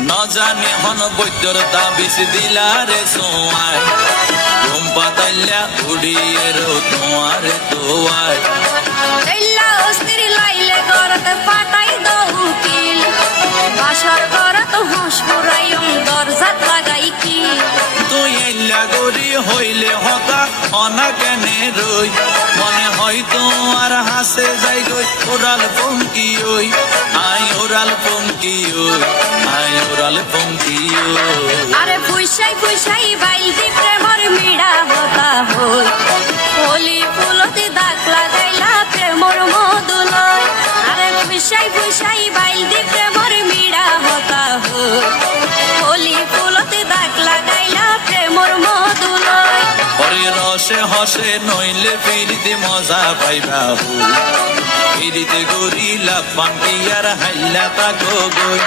ন জানি হন বৈদ্যর তাবিজ দিলারে সোয়ায় ঘুম পাতাইলা উড়িয়ে রো তোমার তোয়ায় অস্থির লাইলে গরত পাতাই দৌকিল বাসর গরত হুঁশ পুরাইম দরজাত লাগাই কি তুই এল্লা গরি হইলে হতা অনা কেনে রই মনে হয় তোমার হাসে যাই গই ওরাল পঙ্কি ওই আই ওরাল পঙ্কি ওই আই ওরাল পঙ্কি ওই আরে ফুইসাই ফুইসাই বাইল দি প্রেমর মিড়া হতা হই হোলি ফুলতে দাগ লাগাইলা প্রেমর মধুলয় আরে ফুইসাই ফুইসাই বাইল দি প্রেমর মিড়া হতা হই হোলি ফুলতে দাগ লাগাইলা প্রেমর মধুলয় পরে রসে হসে নইলে ফিরিতে মজা পাইবা হই ফিরিতে গরিলা পান্ডিয়ার হাইলা তাকো গই